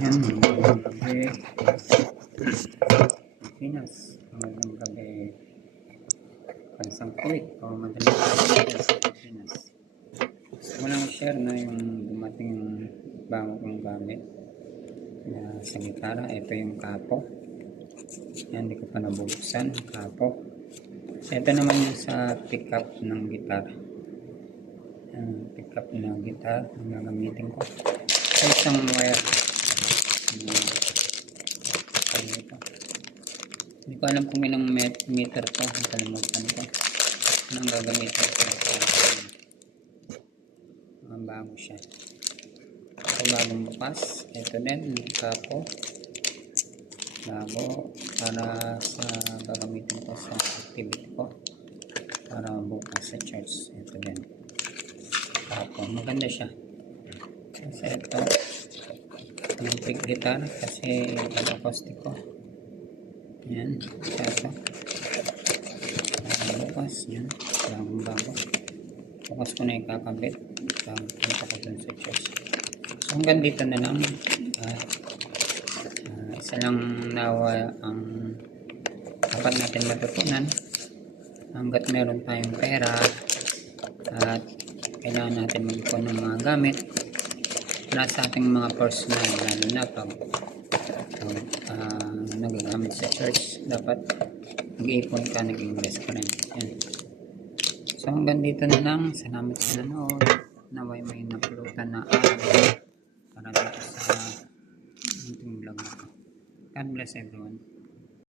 Yan, magandang gabi. Pinas, magandang gabi. Pansang Kuwait, o madaling gabi sa Pinas. Gusto ko lang share na yung dumating bago kong gamit na sa gitara. Ito yung kapo. Yan, hindi ko pa nabuksan, kapo. Ito naman yung sa pickup ng gitara. Yan, pickup ng gitara ang gagamitin ko. Sa isang wire. Hindi ko alam kung ilang meter to. Nakalimutan ko. Anong gagamitin ko? Bago siya. Ito bagong bukas. Ito din. Kapo. Bago. Para sa gagamitin ko sa activity ko. Para bukas sa church. Ito din. Kapo. Maganda siya. Kasi ito. Yung pick guitar. Kasi acoustic ko. Yan, kaso bukas yan, bago bukas ko na ikakabit punta ko dun sa church. So hanggang dito na lang. Isa lang nawa ang dapat natin matutunan hanggat meron tayong pera at kailangan natin mag-ipon ng mga gamit na sa ating mga personal, lalo na pag nagagamit sa church, dapat nag-iipon ka, nag-invest ka rin. Yan. So hanggang dito na lang. Salamat sa nanood. Naway may napulutan na para dito sa ating vlog na to. God bless everyone.